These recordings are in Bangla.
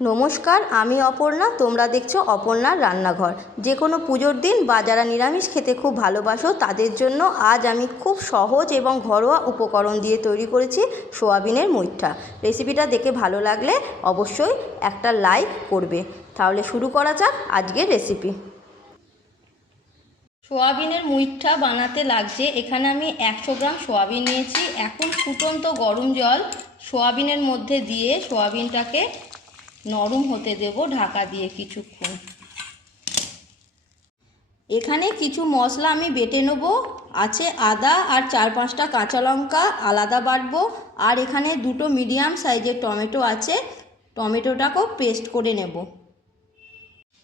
নমস্কার, আমি অপর্ণা। তোমরা দেখছো অপর্ণার রান্নাঘর। যে কোনো পুজোর দিন বা যারা নিরামিষ খেতে খুব ভালোবাসো তাদের জন্য আজ আমি খুব সহজ এবং ঘরোয়া উপকরণ দিয়ে তৈরি করেছি সোয়াবিনের মুইঠা। রেসিপিটা দেখে ভালো লাগলে অবশ্যই একটা লাইক করবে। তাহলে শুরু করা যাক আজকের রেসিপি। সোয়াবিনের মুইঠা বানাতে লাগছে, এখানে আমি 100 গ্রাম সোয়াবিন নিয়েছি। এখন ফুটন্ত গরম জল সোয়াবিনের মধ্যে দিয়ে সোয়াবিনটাকে নরম হতে দেব ঢাকা দিয়ে কিছুক্ষণ। এখানে কিছু মশলা আমি বেটে নেব। আছে আদা আর 4-5টা কাঁচা লঙ্কা আলাদা বাটবো। আর এখানে 2টো মিডিয়াম সাইজের টমেটো আছে, টমেটোটাকেও পেস্ট করে নেব।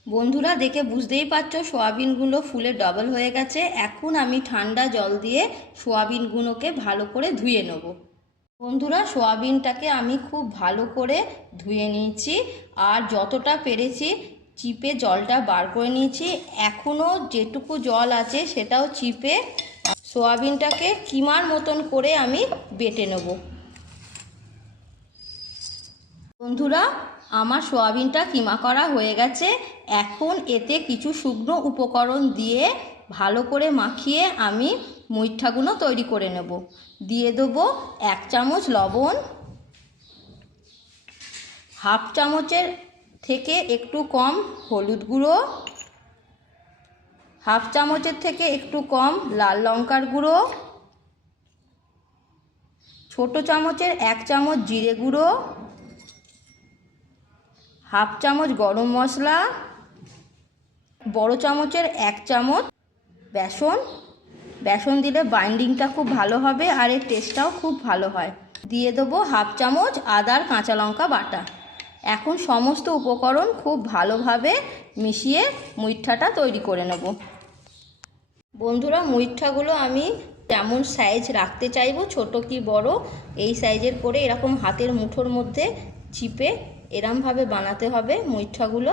বন্ধুরা, দেখে বুঝতেই পারছো সোয়াবিনগুলো ফুলে ডবল হয়ে গেছে। এখন আমি ঠান্ডা জল দিয়ে সোয়াবিনগুলোকে ভালো করে ধুয়ে নেব। বন্ধুরা, সোয়াবিনটাকে আমি খুব ভালো করে ধুয়ে নিয়েছি আর যতটা পেরেছি চিপে জলটা বার করে নিয়েছি। এখনও যেটুকু জল আছে সেটাও চিপে সোয়াবিনটাকে কিমার মতন করে আমি বেটে নেব। বন্ধুরা, আমার সোয়াবিনটা কিমা করা হয়ে গেছে। এখন এতে কিছু শুকনো উপকরণ দিয়ে ভালো করে মাখিয়ে আমি মুইঠাগুলো তৈরি করে নেব। দিয়ে দেবো 1 চামচ লবণ, হাফ চামচের থেকে একটু কম হলুদ গুঁড়ো, হাফ চামচের থেকে একটু কম লাল লঙ্কার গুঁড়ো, ছোট চামচের 1 চামচ জিরে গুঁড়ো, হাফ চামচ গরম মশলা, বড় চামচের 1 চামচ বেসন দিলে বাইন্ডিংটা খুব ভালো হবে আর এর টেস্টটাও খুব ভালো হয়। দিয়ে দেবো হাফ চামচ আদার কাঁচা লঙ্কা বাটা। এখন সমস্ত উপকরণ খুব ভালোভাবে মিশিয়ে মুইঠাটা তৈরি করে নেব। বন্ধুরা, মুইঠাগুলো আমি যেমন সাইজ রাখতে চাইবো, ছোট কি বড়, এই সাইজের করে এরকম হাতের মুঠোর মধ্যে চিপে এরমভাবে বানাতে হবে মুইঠাগুলো।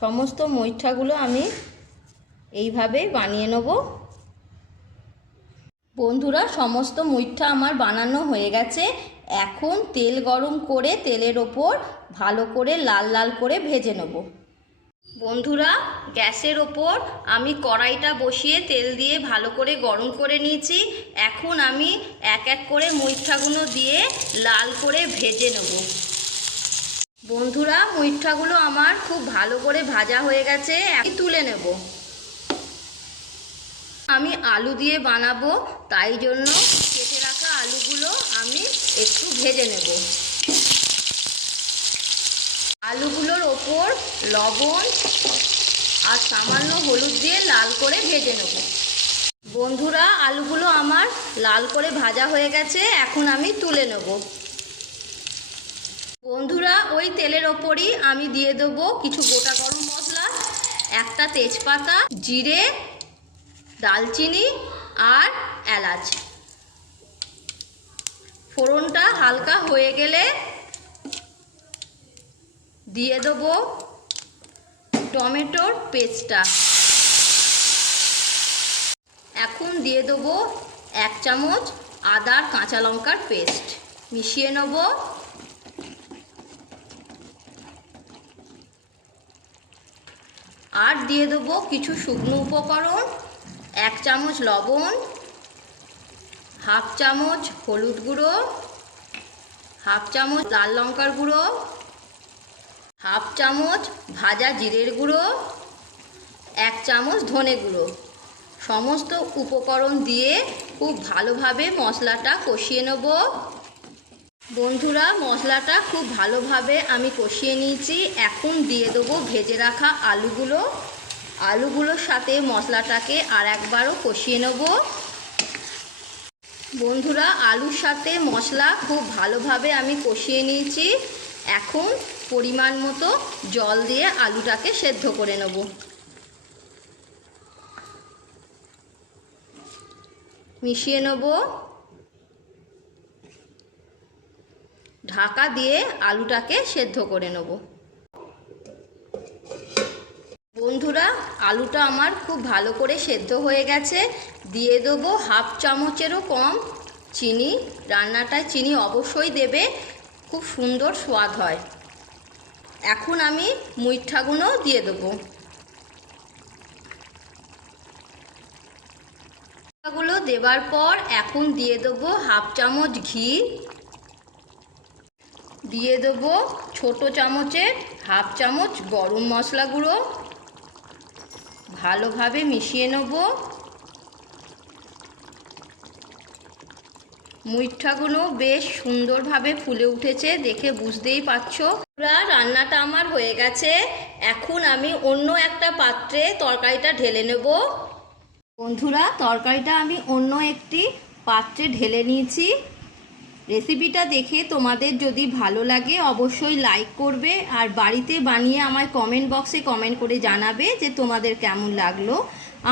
সমস্ত মুইঠাগুলো আমি এইভাবেই বানিয়ে নেব। বন্ধুরা, সমস্ত মুইঠা আমার বানানো হয়ে গেছে। এখন তেল গরম করে তেলের ওপর ভালো করে লাল লাল করে ভেজে নেব। বন্ধুরা, গ্যাসের ওপর আমি কড়াইটা বসিয়ে তেল দিয়ে ভালো করে গরম করে নিয়েছি। এখন আমি এক এক করে মুইঠাগুলো দিয়ে লাল করে ভেজে নেব। বন্ধুরা, মুইঠাগুলো আমার খুব ভালো করে ভাজা হয়ে গেছে, আমি তুলে নেব। আমি আলু দিয়ে বানাবো, তাই জন্য কেটে রাখা আলুগুলো আমি একটু ভেজে নেব। আলুগুলোর ওপর লবণ আর সামান্য হলুদ দিয়ে লাল করে ভেজে নেব। বন্ধুরা, আলুগুলো আমার লাল করে ভাজা হয়ে গেছে, এখন আমি তুলে নেব। বন্ধুরা, ওই তেলের ওপরই আমি দিয়ে দেবো কিছু গোটা গরম মশলা, একটা তেজপাতা, জিরে, দালচিনি আর এলাচ। ফোড়নটা হালকা হয়ে গেলে দিয়ে দেবো টমেটোর পেস্টটা। এখন দিয়ে দেবো 1 চামচ আদার কাঁচা লঙ্কার পেস্ট, মিশিয়ে নেব। আর দিয়ে দেবো কিছু শুকনো উপকরণ, 1 চামচ লবণ, হাফ চামচ হলুদ গুঁড়ো, হাফ চামচ লাল লঙ্কার গুঁড়ো, হাফ চামচ ভাজা জিরের গুঁড়ো, 1 চামচ ধনে গুঁড়ো। সমস্ত উপকরণ দিয়ে খুব ভালোভাবে মশলাটা কষিয়ে নেব। বন্ধুরা, মশলাটা খুব ভালোভাবে আমি কষিয়ে নিয়েছি। এখন দিয়ে দেবো ভেজে রাখা আলুগুলোর সাথে মশলাটাকে আর একবারও কষিয়ে নেব। বন্ধুরা, আলুর সাথে মশলা খুব ভালোভাবে আমি কষিয়ে নিয়েছি। এখন পরিমাণ মতো জল দিয়ে আলুটাকে সেদ্ধ করে নেব। মিশিয়ে নেব। ঢাকা দিয়ে আলুটাকে সেদ্ধ করে নেব। বন্ধুরা, আলুটা আমার খুব ভালো করে সেদ্ধ হয়ে গেছে। দিয়ে দেবো হাফ চামচেরও কম চিনি। রান্নাটায় চিনি অবশ্যই দেবে। খুব সুন্দর স্বাদ হয়। এখন আমি মুইঠাগুলো দিয়ে দেবো। গুলো দেবার পর এখন দিয়ে দেবো হাফ চামচ ঘি, দিয়ে দেবো ছোট চামচের হাফ চামচ গরম মশলা গুঁড়ো, ভালোভাবে মিশিয়ে নেব। মুইঠাগুলো বেশ সুন্দরভাবে ফুলে উঠেছে, দেখে বুঝতেই পারছো। রান্নাটা আমার হয়ে গেছে। এখন আমি অন্য একটা পাত্রে তরকারিটা ঢেলে নেব। বন্ধুরা, তরকারিটা আমি অন্য একটি পাত্রে ঢেলে নিয়েছি। রেসিপিটা দেখে তোমাদের যদি ভালো লাগে অবশ্যই লাইক করবে, আর বাড়িতে বানিয়ে আমার কমেন্ট বক্সে কমেন্ট করে জানাবে যে তোমাদের কেমন লাগলো।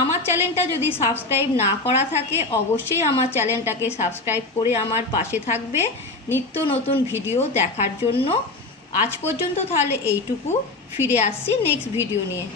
আমার চ্যানেলটা যদি সাবস্ক্রাইব না করা থাকে অবশ্যই আমার চ্যানেলটাকে সাবস্ক্রাইব করে আমার পাশে থাকবে নিত্য নতুন ভিডিও দেখার জন্য। আজ পর্যন্ত তাহলে এইটুকু, ফিরে আসছি নেক্সট ভিডিও নিয়ে।